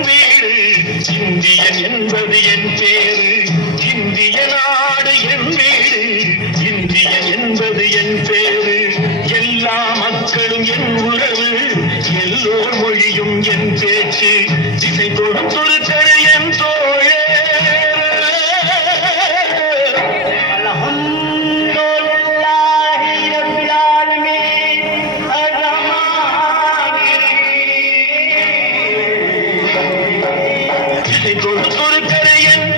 என் வீடு, இந்தியன் என்பது என் பேரு. இந்திய நாடு என் வீடு, இந்தியன் என்பது என் பேரு. எல்லா மக்களும் என் உறவு, எல்லோர் மொழியும் என் பேச்சு. திசை கொடுத்தொருத்தர் என் தோழே. திசை கொடுத்தொருத்தர் என்